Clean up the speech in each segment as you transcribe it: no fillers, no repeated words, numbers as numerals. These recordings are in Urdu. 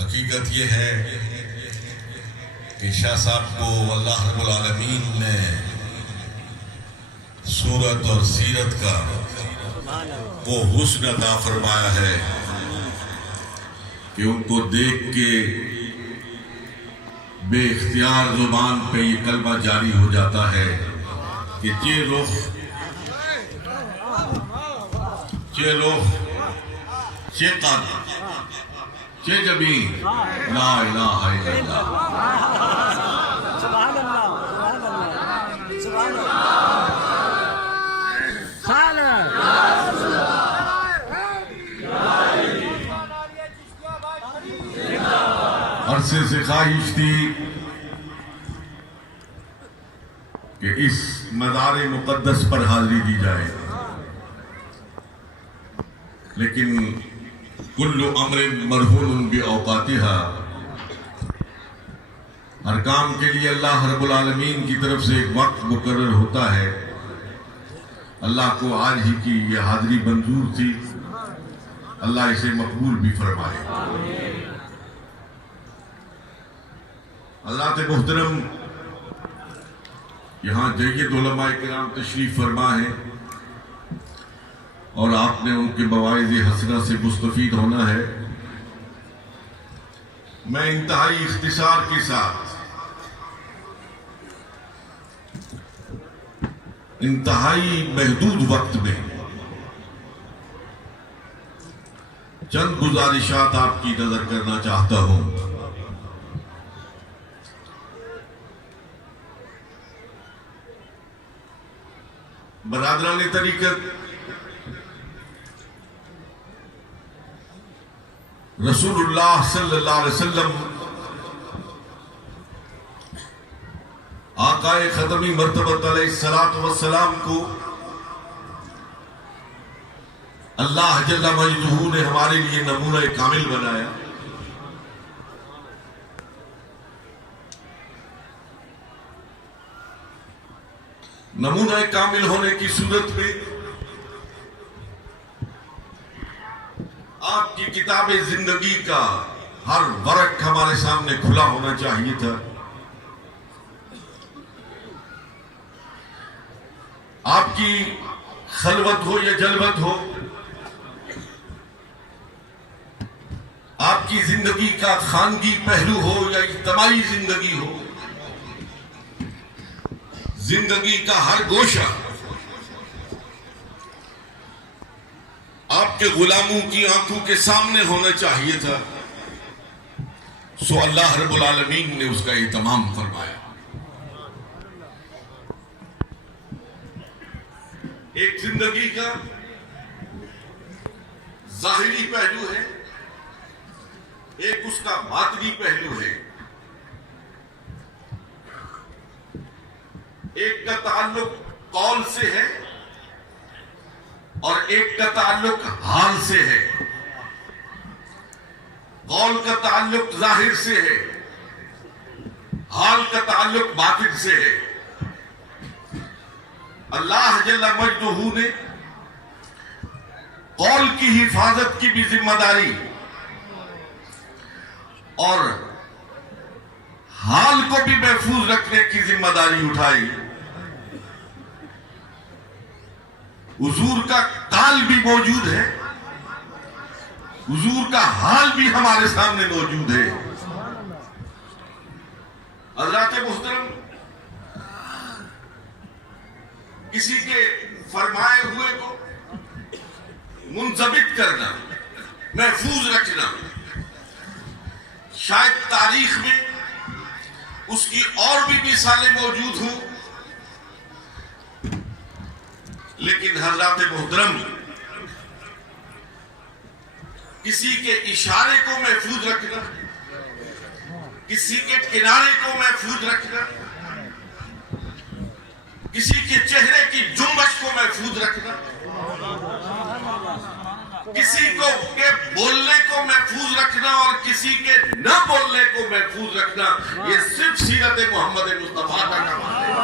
حقیقت یہ ہے کہ شاہ صاحب کو اللہ رب العالمین نے صورت اور سیرت کا وہ حسن عطا فرمایا ہے کہ ان کو دیکھ کے بے اختیار زبان پہ یہ کلمہ جاری ہو جاتا ہے کہ چے رخ چے قد چے جبین لا الہ الا اللہ۔ سبحان اللہ سبحان عرصے سے خواہش تھی کہ اس مزار مقدس پر حاضری دی جائے، لیکن کل امر مرہون باوقاتها، ہر کام کے لیے اللہ رب العالمین کی طرف سے ایک وقت مقرر ہوتا ہے۔ اللہ کو آج ہی کی یہ حاضری منظور تھی، اللہ اسے مقبول بھی فرمائے۔ اللہ تے محترم، یہاں جید علماء کرام تشریف فرما ہے اور آپ نے ان کے مواعظ حسنہ سے مستفید ہونا ہے۔ میں انتہائی اختصار کے ساتھ انتہائی محدود وقت میں چند گزارشات آپ کی نظر کرنا چاہتا ہوں۔ برادران طریقت، رسول اللہ صلی اللہ علیہ وسلم آقائے ختمی مرتبت علیہ السلام کو اللہ جل مجدہ نے ہمارے لیے نمونہ کامل بنایا۔ نمونہ کامل ہونے کی صورت میں آپ کی کتاب زندگی کا ہر ورق ہمارے سامنے کھلا ہونا چاہیے تھا۔ آپ کی خلوت ہو یا جلوت ہو، آپ کی زندگی کا خانگی پہلو ہو یا اجتماعی زندگی ہو، زندگی کا ہر گوشہ آپ کے غلاموں کی آنکھوں کے سامنے ہونا چاہیے تھا۔ سو اللہ رب العالمین نے اس کا اہتمام فرمایا۔ ایک زندگی کا ظاہری پہلو ہے، ایک اس کا باطنی پہلو ہے۔ ایک کا تعلق قول سے ہے اور ایک کا تعلق حال سے ہے۔ قول کا تعلق ظاہر سے ہے، حال کا تعلق باطن سے ہے۔ اللہ جل مجدہ نے قول کی حفاظت کی بھی ذمہ داری اور حال کو بھی محفوظ رکھنے کی ذمہ داری اٹھائی۔ حضور کا قال بھی موجود ہے، حضور کا حال بھی ہمارے سامنے موجود ہے۔ حضرات محترم، کسی کے فرمائے ہوئے کو منضبط کرنا، محفوظ رکھنا، شاید تاریخ میں اس کی اور بھی مثالیں موجود ہوں، لیکن حضرات محترم، کسی کے اشارے کو محفوظ رکھنا، کسی کے کنارے کو محفوظ رکھنا، کسی کے چہرے کی جنبش کو محفوظ رکھنا، کسی کو کے بولنے کو محفوظ رکھنا اور کسی کے نہ بولنے کو محفوظ رکھنا، یہ صرف سیرت محمد مصطفیٰ کا کمال ہے۔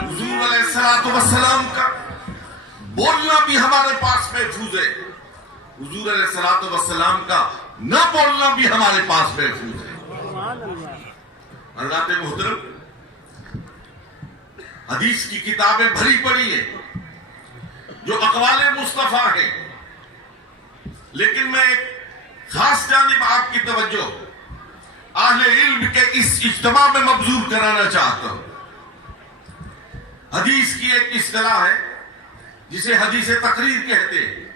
حضور علیہ السلام کا بولنا بھی ہمارے پاس محفوظ ہے، حضور علیہ الصلوۃ والسلام کا نہ بولنا بھی ہمارے پاس محفوظ ہے۔ سبحان اللہ۔ حضرات محترم، حدیث کی کتابیں بھری پڑی ہیں جو اقوال مصطفیٰ ہیں، لیکن میں ایک خاص جانب آپ کی توجہ اہل علم کے اس اجتماع میں مبذول کرانا چاہتا ہوں۔ حدیث کی ایک اصطلاح ہے جسے حدیث تقریر کہتے ہیں۔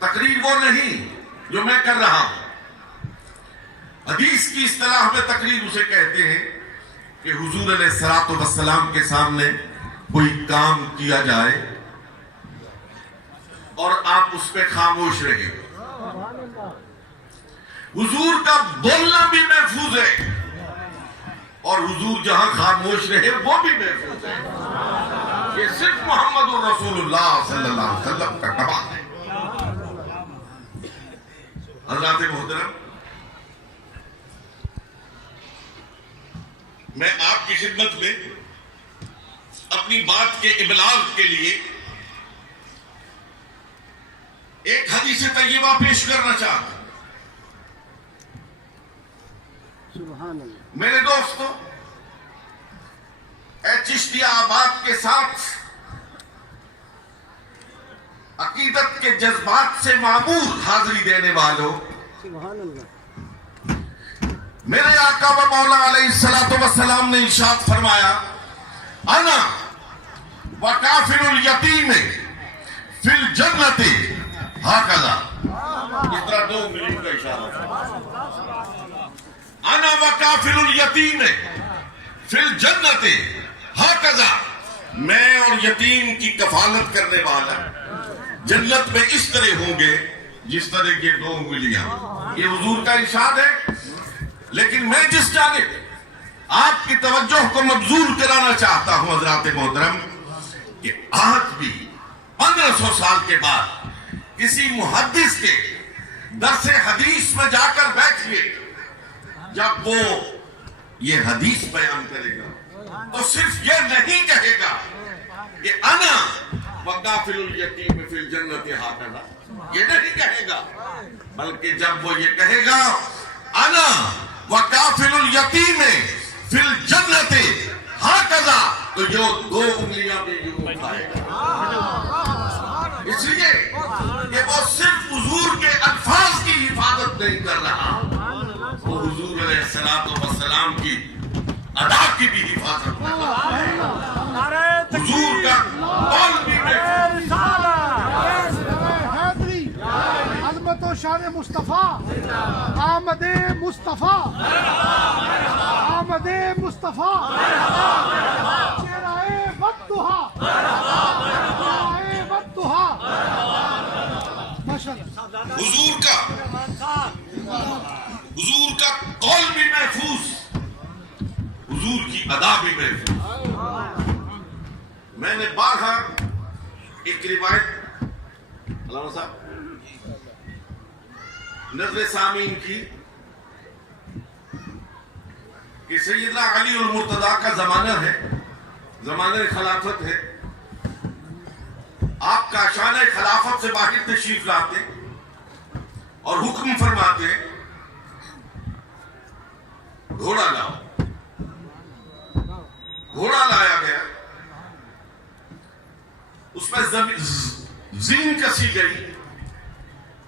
تقریر وہ نہیں جو میں کر رہا ہوں، حدیث کی اصطلاح میں تقریر اسے کہتے ہیں کہ حضور علیہ الصلوۃ والسلام کے سامنے کوئی کام کیا جائے اور آپ اس پہ خاموش رہے۔ حضور کا بولنا بھی محفوظ ہے اور حضور جہاں خاموش رہے وہ بھی محفوظ ہے۔ یہ صرف محمد الرسول اللہ صلی اللہ علیہ وسلم کا کمال ہے۔ حضرات محترم، میں آپ کی خدمت میں اپنی بات کے ابلاغ کے لیے ایک حدیث طیبہ پیش کرنا چاہتا ہوں۔ سبحان اللہ۔ میرے دوستو، اے چشتیہ آباد کے ساتھ عقیدت کے جذبات سے معمور حاضری دینے والوں، سبحان اللہ۔ میرے آقا و مولا علیہ الصلوۃ والسلام نے ارشاد فرمایا، انا وکافل الیتیم فی الجنت ہاکذا۔ اس طرح دو انگلیوں کا اشارہ۔ انا وکافل الیتیم فی الجنت ہاکذا، میں اور یتیم کی کفالت کرنے والا جنت میں اس طرح ہوں گے جس طرح کے دو انگلیاں۔ یہ حضور کا ارشاد ہے، لیکن میں جس جانب آپ کی توجہ کو مبذول کرانا چاہتا ہوں حضرات محترم، کہ آج بھی 1500 سال کے بعد کسی محدث کے درس حدیث میں جا کر بیٹھیے، جب وہ یہ حدیث بیان کرے گا تو صرف یہ نہیں کہے گا کہ انا وکافل الیتیم فی الجنت ہاکذا، یہ نہیں کہے گا، بلکہ جب وہ یہ کہے گا انا وکافل الیتیم فی الجنت ہاکذا، تو یہ دو انگلیاں بھی یوں اٹھائے گا۔ اس لیے کہ وہ صرف حضور کے الفاظ کی حفاظت نہیں کر رہا، وہ حضور علیہ الصلوۃ والسلام کی ادا کی بھی حفاظت کر رہا ہے۔ حضور کا قول بھی حیدری، عظمت و شان مصطفیٰ، آمد مصطفیٰ، آمد مصطفیٰ، چہرہ بددہا، چہرہ بددہا، ماشاءاللہ۔ حضور کا قول بھی محفوظ، حضور کی ادا بھی محفوظ۔ میں نے بارہا ایک روایت علامہ صاحب نظر سامعین کی کہ سیدنا علی المرتضیٰ کا زمانہ ہے، زمانہ خلافت ہے، آپ کا شان خلافت سے باہر تشریف لاتے اور حکم فرماتے گھوڑا لاؤ۔ گھوڑا لایا گیا، اس پر زین کسی گئی،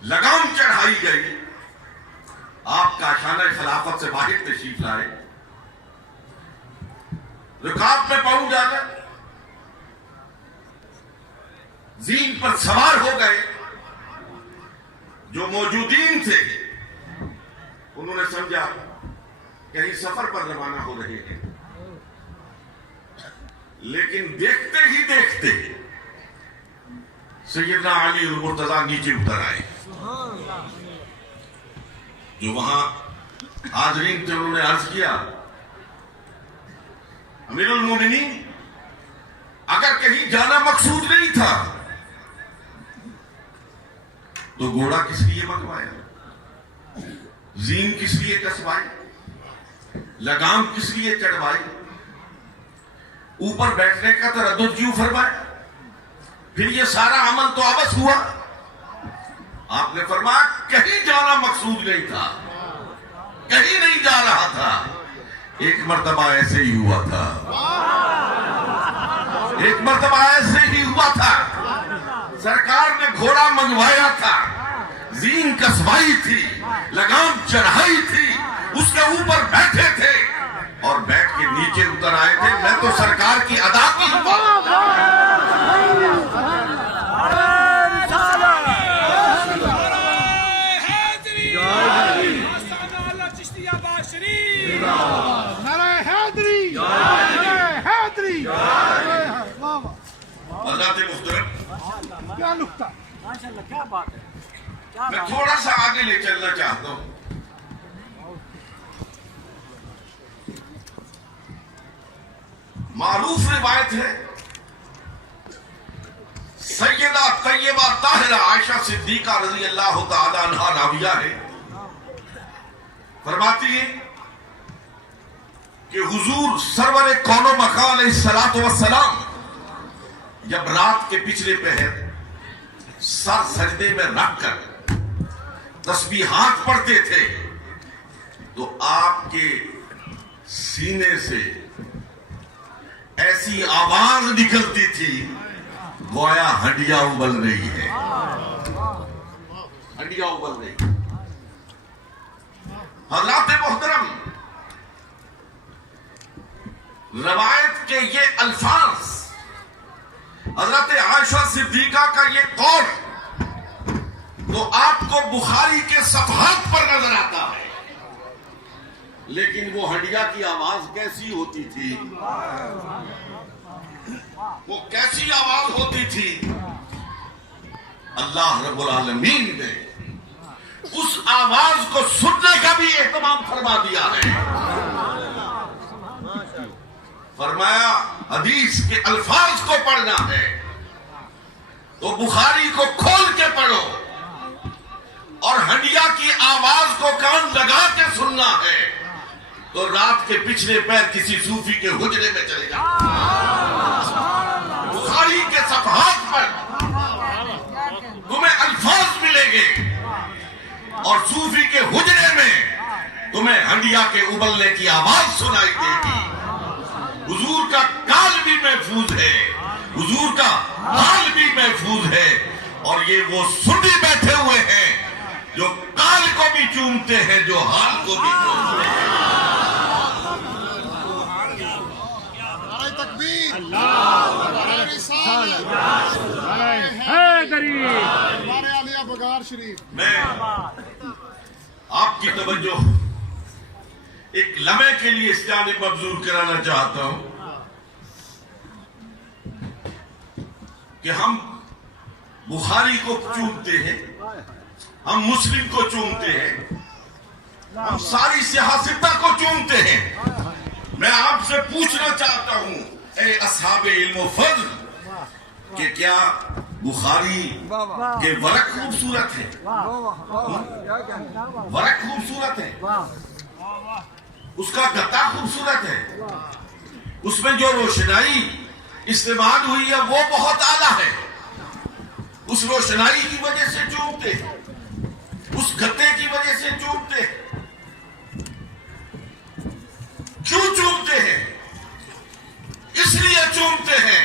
لگام چڑھائی گئی، آپ کا شان خلافت سے باہر تشریف لائے، رکاب میں پاؤں ڈالا، زین پر سوار ہو گئے۔ جو موجودین تھے انہوں نے سمجھا کہیں سفر پر روانہ ہو رہے ہیں، لیکن دیکھتے ہی دیکھتے سیدنا علی المرتضیٰ نیچے اتر آئے۔ جو وہاں حاضرین تھے انہوں نے عرض کیا، امیر المومنین، اگر کہیں جانا مقصود نہیں تھا تو گھوڑا کس لیے منگوایا، زین کس لیے کسوائی، لگام کس لیے چڑھوائی، اوپر بیٹھنے کا تردد کیوں فرمایا، پھر یہ سارا عمل تو عبث ہوا۔ آپ نے فرمایا کہیں جانا مقصود نہیں تھا، کہیں نہیں جا رہا تھا، ایک مرتبہ ایسے ہی ہوا تھا، ایک مرتبہ ایسے ہی ہوا تھا، سرکار نے گھوڑا منگوایا تھا، زین کسوائی تھی، لگام چڑھائی تھی، اس کے اوپر بیٹھے تھے اور بیٹھ کے نیچے اتر آئے تھے، میں تو سرکار کی ادا کی نعرہ حیدری، نعرہ حیدری، حضرات محترم، کیا نکتہ، ماشاءاللہ کیا بات ہے، کیا میں بات تھوڑا سا آگے لے چلنا چاہتا ہوں۔ معروف روایت ہے، سیدہ طیبہ طاہرہ عائشہ صدیقہ رضی اللہ تعالی عنہا راویہ ہے، فرماتی ہے کہ حضور سرور کون و مکان علیہ السلام جب رات کے پچھلے پہر سر سجدے میں رکھ کر تسبیحات پڑھتے تھے تو آپ کے سینے سے ایسی آواز نکلتی تھی گویا ہڈیاں ابل رہی ہے، ہڈیاں ابل رہی ہے۔ حضرات محترم، روایت کے یہ الفاظ، حضرت عائشہ صدیقہ کا یہ قول تو آپ کو بخاری کے صفحات پر نظر آتا ہے، لیکن وہ ہڈیا کی آواز کیسی ہوتی تھی، وہ کیسی آواز ہوتی تھی، اللہ رب العالمین نے اس آواز کو سننے کا بھی اہتمام فرما دیا ہے۔ فرمایا حدیث کے الفاظ کو پڑھنا ہے تو بخاری کو کھول کے پڑھو اور ہڈیا کی آواز کو کان لگا کے سننا ہے تو رات کے پچھلے پیر کسی صوفی کے حجرے میں چلے جاؤ، بخاری کے صفحات پر تمہیں الفاظ ملیں گے اور صوفی کے حجرے میں تمہیں ہڈیا کے ابلنے کی آواز سنائی دے گی۔ حضور کا کال بھی محفوظ ہے، حضور کا حال بھی محفوظ ہے، اور یہ وہ سنی بیٹھے ہوئے ہیں جو کال کو بھی چومتے ہیں، جو حال کو بھی چومتے ہیں۔ نعرہ تکبیر، نعرہ رسالت، نعرہ حیدری، نعرہ علیہ بغار شریف۔ میں آپ کی توجہ ایک لمحے کے لیے اس جانب مبذول کرانا چاہتا ہوں کہ ہم بخاری کو چومتے ہیں، ہم مسلم کو چومتے ہیں، ہم ساری سیاستہ کو چومتے ہیں۔ میں آپ سے پوچھنا چاہتا ہوں اے اصحاب علم و فضل کہ کیا بخاری کے ورق خوبصورت ہے؟ ورق خوبصورت ہے، اس کا گتا خوبصورت ہے، اس میں جو روشنائی استعمال ہوئی ہے وہ بہت اعلیٰ ہے، اس روشنائی کی وجہ سے چومتے ہیں، اس گتے کی وجہ سے چومتے ہیں۔ کیوں چومتے ہیں؟ اس لیے چومتے ہیں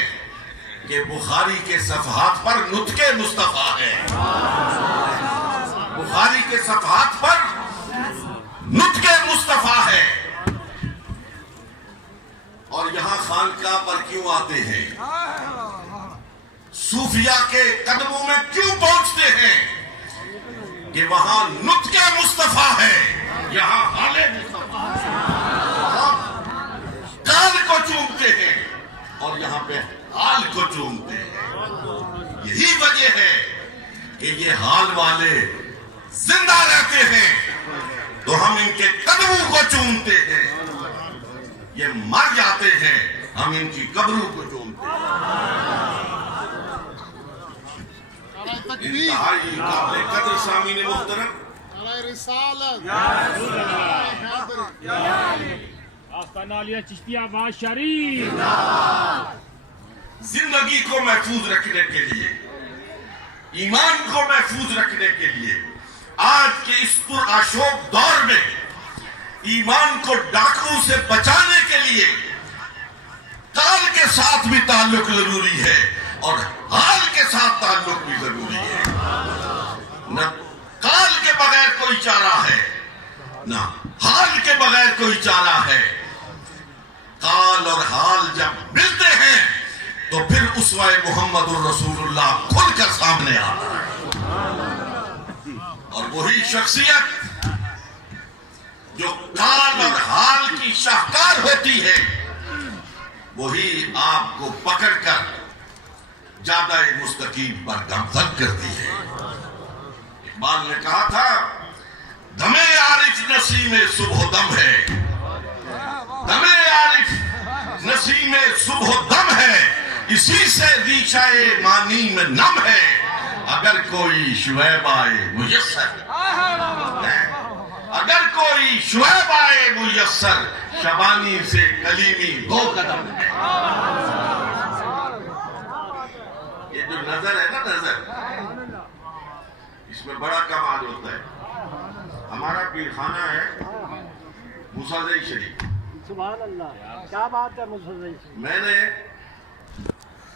کہ بخاری کے صفحات پر نطق مصطفیٰ ہے، بخاری کے صفحات پر نطق مصطفیٰ ہے۔ اور یہاں خانقاہ پر کیوں آتے ہیں؟ صوفیہ کے قدموں میں کیوں پہنچتے ہیں؟ کہ وہاں نطق مصطفیٰ ہے، یہاں حال مصطفیٰ ہے۔ کال کو چومتے ہیں اور یہاں پہ حال کو چومتے ہیں۔ یہی وجہ ہے کہ یہ حال والے زندہ رہتے ہیں تو ہم ان کے قدموں کو چومتے ہیں، یہ مر جاتے ہیں ہم ان کی قبروں کو چومتے ہیں۔ انتہائی قابل قدر سامعین محترم، نعرہ رسالت، آستانہ علیہ چشتیہ باز شریف، زندگی کو محفوظ رکھنے کے لیے ایمان کو محفوظ رکھنے کے لیے آج کے اس پرآشوب دور میں ایمان کو ڈاکوں سے بچانے کے لیے کال کے ساتھ بھی تعلق ضروری ہے اور حال کے ساتھ تعلق بھی ضروری ہے. نہ کال کے بغیر کوئی چارہ ہے نہ حال کے بغیر کوئی چارہ ہے. کال اور حال جب ملتے ہیں تو پھر اسوہ محمد الرسول اللہ کھل کر سامنے آتا ہے. اور وہی شخصیت جو کال اور حال کی شاہکار ہوتی ہے وہی آپ کو پکڑ کر جادہ مستقیم پر گامزن کرتی ہے. اقبال نے کہا تھا دم عارف نسیم صبح دم ہے، دم عارف نسیم صبح دم ہے، اسی سے ریشہ مانی میں نم ہے، اگر کوئی شعیب آئے میسر، اگر کوئی شعیب آئے میسر، شبانی سے کلیمی 2 قدم ہے. یہ جو نظر ہے نا نظر، اس میں بڑا کمال ہوتا ہے. ہمارا پیر خانہ ہے موسیٰ شریف. سبحان اللہ، کیا بات ہے مسلم. میں نے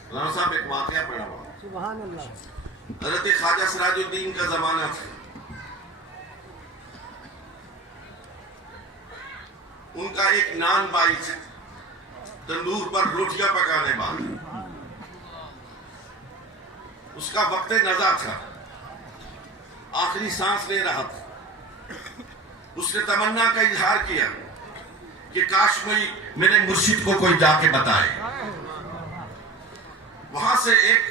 مولانا صاحب ایک واقعہ پڑھا ہوا. سبحان اللہ. حضرت خواجہ سراج الدین کا زمانہ تھا. ان کا ایک نان بائی تھا، تندور پر روٹیاں پکانے والا. اس کا وقت نزا تھا، آخری سانس لے رہا تھا. اس نے تمنا کا اظہار کیا کہ کاش میرے مرشد کو کوئی جا کے بتائے. وہاں سے ایک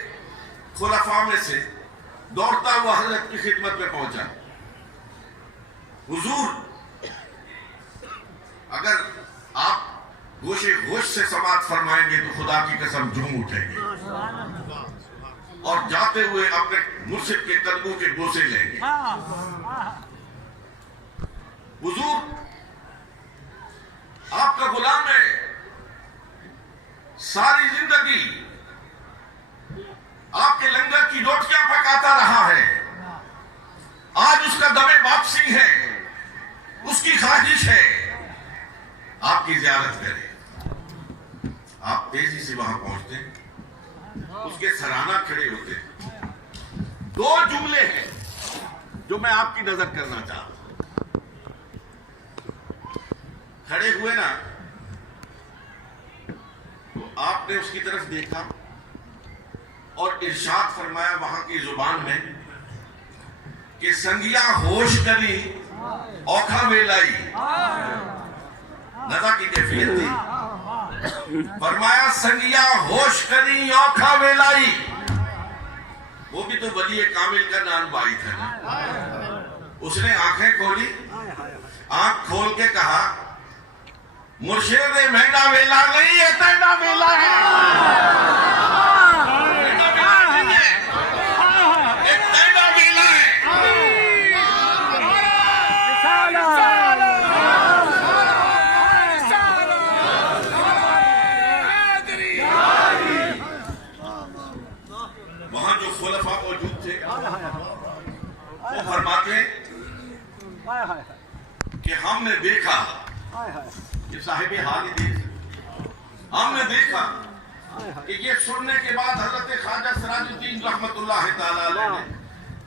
خلفاء میں سے دوڑتا ہوا حضرت کی خدمت میں پہنچا. حضور، اگر آپ گوشے گوش سے سماعت فرمائیں گے تو خدا کی قسم جھوم اٹھیں گے اور جاتے ہوئے اپنے مرشد کے قدموں کے بوسے لیں گے. حضور، آپ کا غلام ہے، ساری زندگی آپ کے لنگر کی روٹیاں پکاتا رہا ہے. آج اس کا دم واپسی ہے، اس کی خواہش ہے آپ کی زیارت کرے. آپ تیزی سے وہاں پہنچتے، اس کے سرانہ کھڑے ہوتے. 2 جملے ہیں جو میں آپ کی نظر کرنا چاہتا ہوں. کھڑے ہوئے نا تو آپ نے اس کی طرف دیکھا اور ارشاد فرمایا وہاں کی زبان میں کہ سنگیا ہوش کری اوکھا ویلائی. نزا کی کیفیت تھی. فرمایا سنگیا ہوش کری اوکھا ویلائی. وہ بھی تو ولی کامل کا نان بھائی تھا نا. اس نے آنکھیں کھولی، آنکھ کھول کے کہا مرشد مہنگا ویلا نہیں ہے، تینڈا ویلا ہے. ایک تینڈا ویلا ہے. وہاں جو خلفاء موجود تھے وہ فرماتے کہ ہم نے دیکھا کہ صاحب حال دین، ہم نے دیکھا کہ یہ سننے کے بعد حضرت خواجہ سراج الدین رحمت اللہ تعالی علیہ نے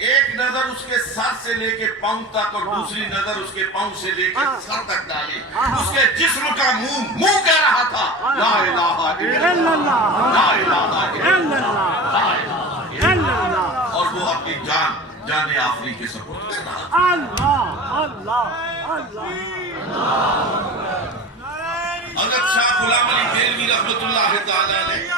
ایک نظر اس کے سر سے لے کے پاؤں تک اور دوسری نظر اس کے پاؤں سے لے کے سر تک ڈالی. اس کے جسم کا منہ کہہ رہا تھا لا الہ الا اللہ، لا الہ الا اللہ. اور وہ اپنی جان آفری کے سپورٹ کر رہا تھا. اللہ اللہ. حضرت شاہ غلام علی دہلوی رحمت اللہ تعالی علیہ،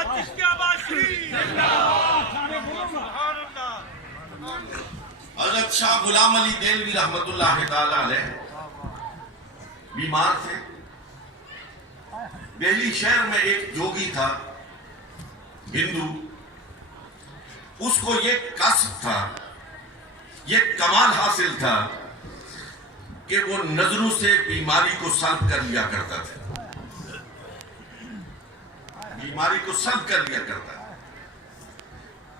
حضرت شاہ غلام علی دہلوی رحمت اللہ تعالی علیہ بیمار تھے. دہلی شہر میں ایک جوگی تھا ہندو. اس کو یہ کسب تھا، یہ کمال حاصل تھا کہ وہ نظروں سے بیماری کو سلب کر لیا کرتا تھا. بیماری کو سلب کر لیا کرتا ہے.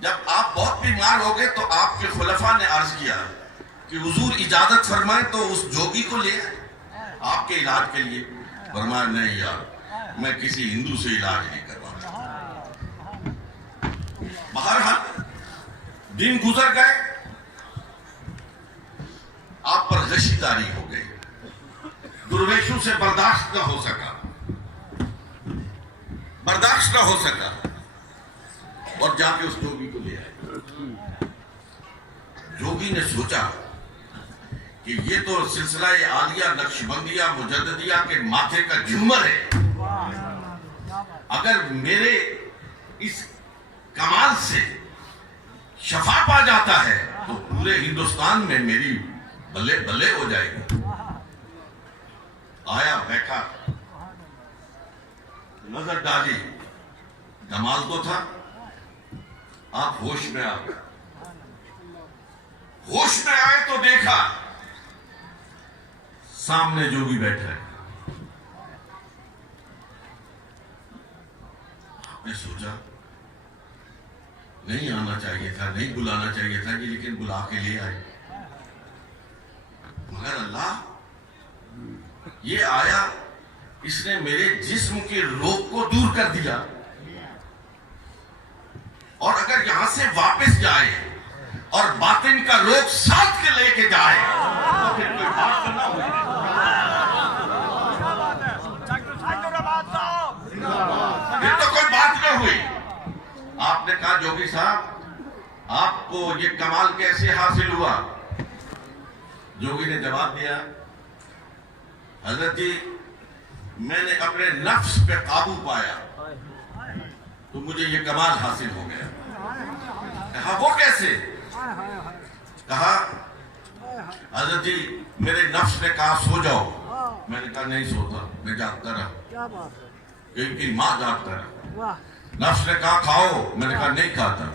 جب آپ بہت بیمار ہو گئے تو آپ کے خلفاء نے عرض کیا کہ حضور اجازت فرمائیں تو اس جوگی کو لے آئے آپ کے علاج کے لیے. فرمایا نہیں یار میں کسی ہندو سے علاج نہیں کرواتا. بہرحال دن گزر گئے, آپ پر غشی طاری ہو گئی, درویشوں سے برداشت نہ ہو سکا, برداشت نہ ہو سکا, اور جا کے اس جوگی کو لے آئے. جوگی نے سوچا کہ یہ تو سلسلہ عالیہ نقشبندیہ مجددیہ کے ماتھے کا جھومر ہے, اگر میرے اس کمال سے شفا پا جاتا ہے تو پورے ہندوستان میں میری بلے بلے ہو جائے گی. آیا بیٹھا, نظر ڈالی, کمال تو تھا, آپ ہوش میں آ گئے. ہوش میں آئے تو دیکھا سامنے جوگی بیٹھا ہے. آپ نے سوچا نہیں آنا چاہیے تھا, نہیں بلانا چاہیے تھا, لیکن بلا کے لے آئے. مگر اللہ یہ آیا, اس نے میرے جسم کے روگ کو دور کر دیا, اور اگر یہاں سے واپس جائے اور باطن کا روگ ساتھ کے لے کے جائے تو پھر کوئی بات کرنا ہوگی. پھر تو کوئی بات نہ ہوئی. آپ نے کہا جوگی صاحب آپ کو یہ کمال کیسے حاصل ہوا؟ جوگی نے جواب دیا, حضرت جی میں نے اپنے نفس پہ قابو پایا تو مجھے یہ کمال حاصل ہو گیا. کہا وہ کیسے؟ کہا حضرت جی میرے نفس نے کہا سو جاؤ, میں نے کہا نہیں سوتا, میں جاگتا رہا, کیونکہ ماں جاگتا رہا. نفس نے کہا کھاؤ, میں نے کہا نہیں کھاتا.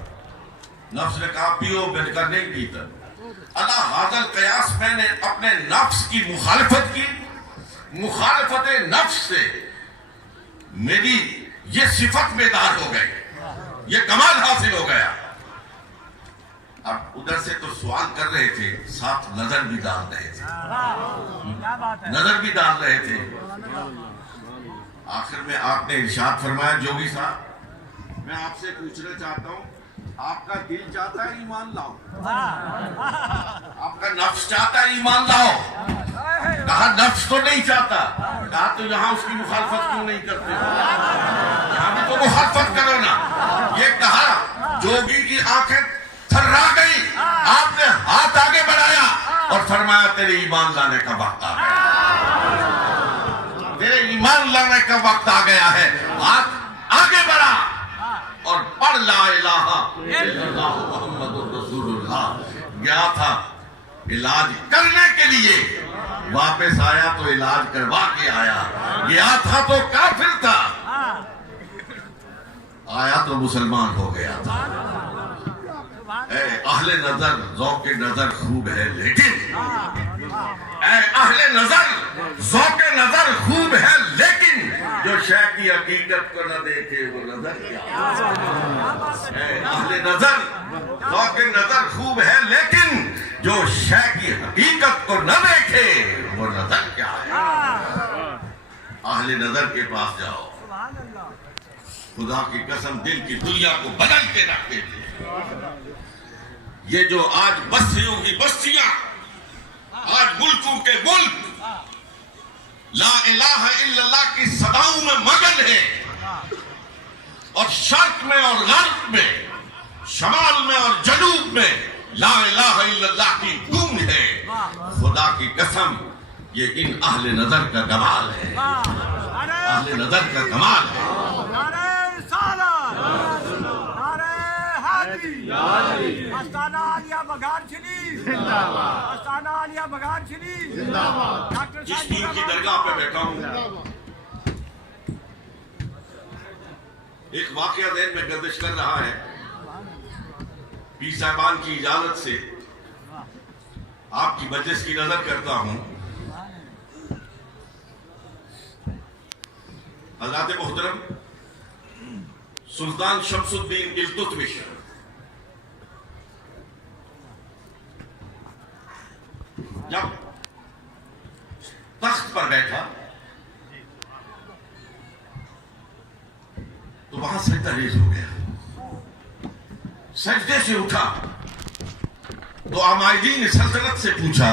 نفس نے کہا پیو, میں نے کہا نہیں پیتا. اللہ حاضر قیاس میں نے اپنے نفس کی مخالفت کی, مخالفت نفس سے میری یہ صفت بیدار ہو گئی, یہ کمال حاصل ہو گیا. اب ادھر سے تو سوال کر رہے تھے, ساتھ نظر بھی ڈال رہے تھے, نظر بھی ڈال رہے تھے. آخر میں آپ نے ارشاد فرمایا جوگی صاحب میں آپ سے پوچھنا چاہتا ہوں, آپ کا دل چاہتا ہے ایمان لاؤ, آپ کا نفس چاہتا ہے ایمان لاؤ. کہا نفس تو نہیں چاہتا. کہا تو یہاں اس کی مخالفت کیوں نہیں کرتے, یہاں بھی تو مخالفت کرو نا. یہ کہا جوگی کی آنکھیں تھرا گئی, آپ نے ہاتھ آگے بڑھایا اور فرمایا تیرے ایمان لانے کا وقت آ گیا, تیرے ایمان لانے کا وقت آ گیا ہے. ہاتھ آگے بڑھا اور پڑھ لا الہ الا اللہ محمد الرسول اللہ. گیا تھا علاج کرنے کے لیے, واپس آیا تو علاج کروا کے آیا. گیا تھا تو کافر تھا, آیا تو مسلمان ہو گیا تھا. اے اہل نظر ذوق نظر خوب ہے لیکن, اے اہل نظر ذوق نظر خوب ہے لیکن جو شے کی حقیقت کو نہ دیکھے وہ نظر کیا. اے اہل نظر ذوق نظر خوب ہے لیکن جو شے کی حقیقت کو نہ دیکھے وہ نظر کیا ہے. اہل نظر کے پاس جاؤ, خدا کی قسم دل کی دنیا کو بدل کے رکھ دیتے. یہ جو آج بستیوں کی بستیاں, آج ملکوں کے ملک لا الہ الا اللہ کی صداؤں میں مگن ہے, اور شرق میں اور غرب میں, شمال میں اور جنوب میں لا الہ الا اللہ کی گونج ہے. خدا کی قسم یہ ان اہل نظر کا کمال ہے, اہل نظر کا کمال ہے. آستانہ عالیہ بگان شریف زندہ باد, آستانہ عالیہ بگان شریف زندہ باد. جس پیر کی درگاہ پہ بیٹھا ہوں, ایک واقعہ ذہن میں گردش کر رہا ہے. پیر صاحبان کی اجازت سے آپ کی مجلس کی نظر کرتا ہوں. حضرات محترم سلطان شمس الدین التتمش جب تخت پر بیٹھا تو وہاں سجدہ ریز ہو گیا. سجدے سے اٹھا تو عمائدین نے سلطنت سے پوچھا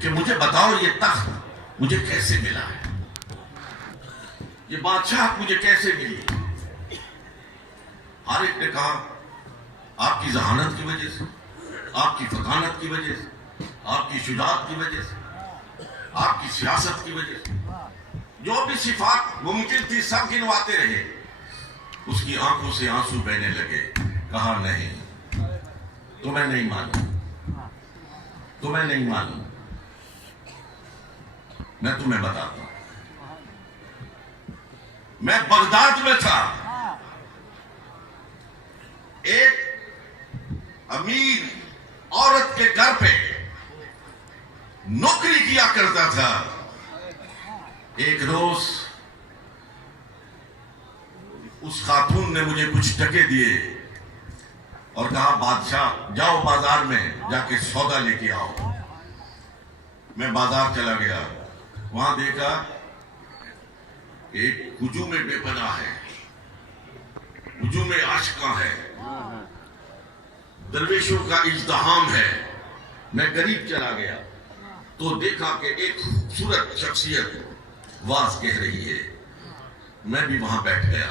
کہ مجھے بتاؤ یہ تخت مجھے کیسے ملا ہے, یہ بادشاہ مجھے کیسے ملی؟ ہر ایک نے کہا آپ کی ذہانت کی وجہ سے, آپ کی فطانت کی وجہ سے, آپ کی شجاعت کی وجہ سے, آپ کی سیاست کی وجہ سے, جو بھی صفات ممکن تھی سب گنواتے رہے. اس کی آنکھوں سے آنسو بہنے لگے. کہا نہیں, تمہیں نہیں مانوں, تمہیں نہیں مانوں, میں تمہیں بتاتا ہوں. میں بغداد میں تھا, ایک امیر عورت کے گھر پہ نوکری کیا کرتا تھا. ایک روز اس خاتون نے مجھے کچھ ٹکے دیے اور کہا بادشاہ جاؤ بازار میں جا کے سودا لے کے آؤ. میں بازار چلا گیا, وہاں دیکھا ایک ہجوم بے پناہ ہے, ہجوم عاشقاں ہے, درویشوں کا ازدحام ہے. میں قریب چلا گیا تو دیکھا کہ ایک خوبصورت شخصیت واز کہہ رہی ہے. میں بھی وہاں بیٹھ گیا.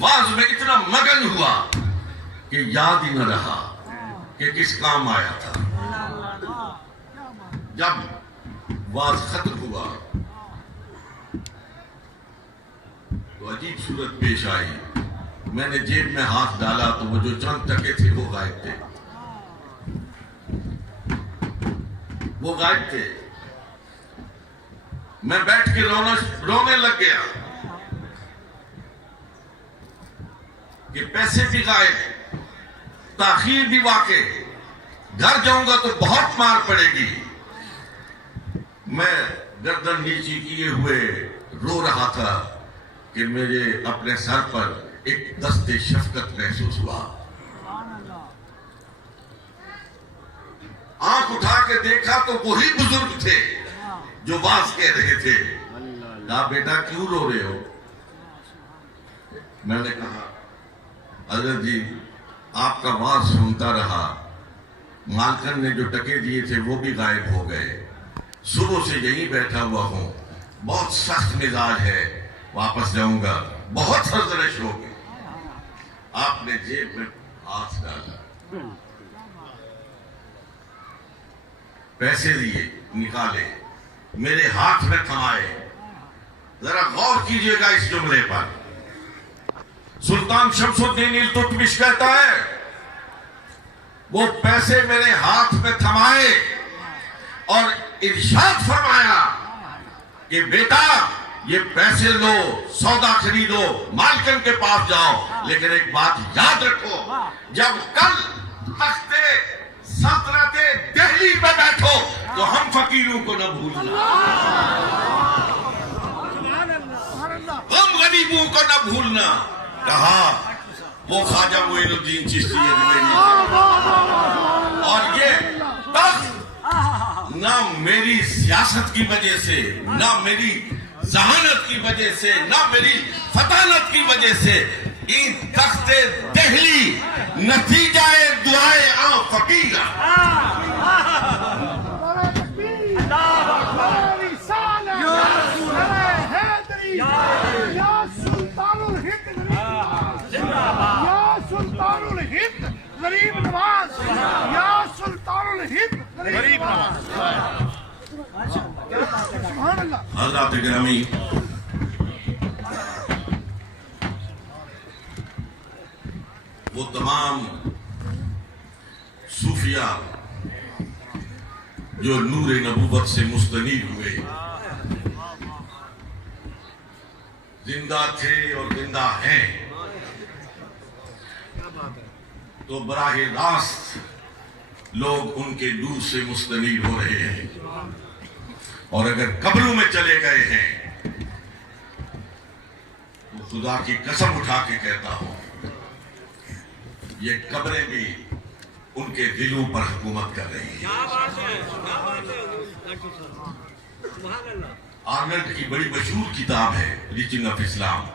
واز میں اتنا مگن ہوا کہ یاد ہی نہ رہا کہ کس کام آیا تھا. جب واز ختم ہوا تو عجیب صورت پیش آئی. میں نے جیب میں ہاتھ ڈالا تو وہ جو چند ٹکے تھے وہ غائب تھے, وہ غائب تھے. میں بیٹھ کے رونے لگ گیا کہ پیسے بھی غائب, تاخیر بھی واقع, گھر جاؤں گا تو بہت مار پڑے گی. میں گردن نیچی کیے ہوئے رو رہا تھا کہ میرے اپنے سر پر ایک دست شفقت محسوس ہوا. آنکھ اٹھا کے دیکھا تو وہی بزرگ تھے جو واز کہہ رہے تھے. کہا بیٹا کیوں رو رہے ہو؟ میں نے کہا حضرت جی آپ کا واز سنتا رہا, مالکن نے جو ٹکے دیے تھے وہ بھی غائب ہو گئے. صبح سے یہیں بیٹھا ہوا ہوں, بہت سخت مزاج ہے, واپس جاؤں گا, بہت سرزنش ہوگی. آپ نے جیب میں ہاتھ ڈالا, پیسے لیے, نکالے, میرے ہاتھ میں تھمائے. ذرا غور کیجئے گا اس جملے پر. سلطان شمس الدین التتمش کہتا ہے وہ پیسے میرے ہاتھ میں تھمائے اور ارشاد فرمایا کہ بیٹا یہ پیسے لو, سودا خریدو, مالکن کے پاس جاؤ, لیکن ایک بات یاد رکھو, جب کل تخت سلطنت دہلی پہ بیٹھو تو ہم فقیروں کو نہ بھولنا, ہم غریبوں کو نہ بھولنا. کہا وہ خواجہ معین الدین چشتی اجمیری, اور یہ تخت نہ میری سیاست کی وجہ سے, نہ میری ذہانت کی وجہ سے, نہ میری فطانت کی وجہ سے, این تخت دہلی نتیجہ دعائے آ فقیر. غریب نواز, یا سلطان الہند غریب نواز. سبحان اللہ. حضرات گرامی, وہ تمام صوفیاء جو نور نبوت سے مستنیر ہوئے, زندہ تھے اور زندہ ہیں, تو براہ راست لوگ ان کے نور سے مستنیر ہو رہے ہیں. اور اگر قبروں میں چلے گئے ہیں تو خدا کی قسم اٹھا کے کہتا ہوں یہ قبریں بھی ان کے دلوں پر حکومت کر رہی ہیں. آرنلڈ کی بڑی مشہور کتاب ہے ریچنگ آف اسلام.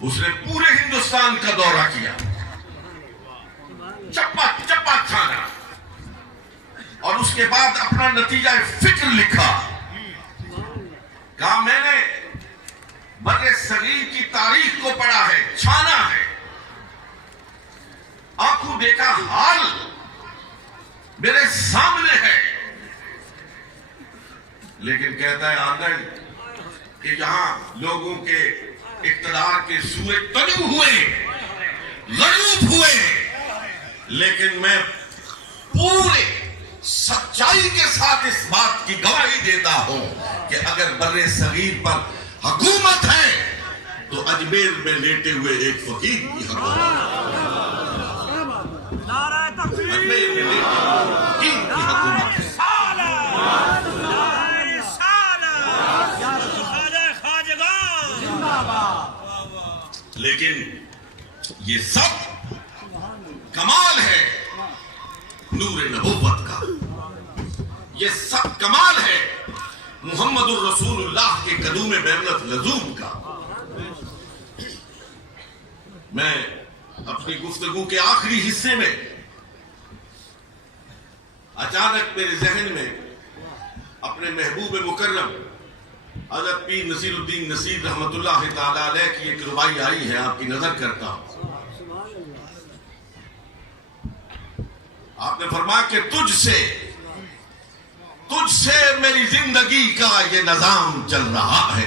اس نے پورے ہندوستان کا دورہ کیا, چپا چپا کھانا, اور اس کے بعد اپنا نتیجہ فکر لکھا. کہا میں نے بر صغیر کی تاریخ کو پڑھا ہے, چھانا ہے, آنکھوں دیکھا حال میرے سامنے ہے, لیکن کہتا ہے آرنلڈ کہ یہاں لوگوں کے اقتدار کے سورج طلوع ہوئے, غروب ہوئے, لیکن میں پورے سچائی کے ساتھ اس بات کی گواہی دیتا ہوں کہ اگر بر صغیر پر حکومت ہے تو اجمیر میں لیٹے ہوئے ایک فقیر کی حکومت. نعرہ تکبیر, اجمیر میں لیٹے ہوئے فقیر کی حکومت. لیکن یہ سب کمال ہے نور نبوت کا, یہ سب کمال ہے محمد الرسول اللہ کے قدوم بیملت لزوم کا. میں اپنی گفتگو کے آخری حصے میں اچانک میرے ذہن میں اپنے محبوب مکرم حضرت پیر نصیر الدین نصیر رحمت اللہ تعالی علیہ کی ایک ربائی آئی ہے, آپ کی نظر کرتا ہوں. آپ نے فرمایا کہ تجھ سے میری زندگی کا یہ نظام چل رہا ہے,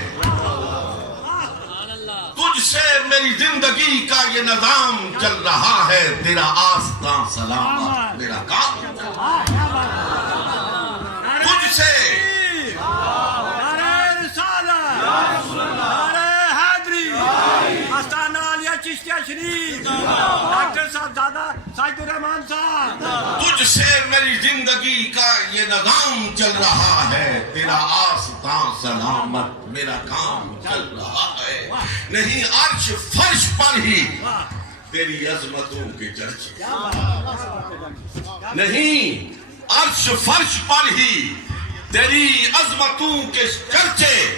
تجھ سے میری زندگی کا یہ نظام چل رہا ہے, تیرا آستاں سلامت میرا کام چل رہا ہے. تجھ سے چشتیہ شریف, ڈاکٹر صاحب زادہ ساجد الرحمان صاحب, تجھ سے میری زندگی کا یہ نظام چل رہا ہے, تیرا آستاں سلامت میرا کام چل رہا ہے. نہیں عرش فرش پر ہی تیری عظمتوں کے چرچے, نہیں عرش فرش پر ہی تیری عظمتوں کے چرچے,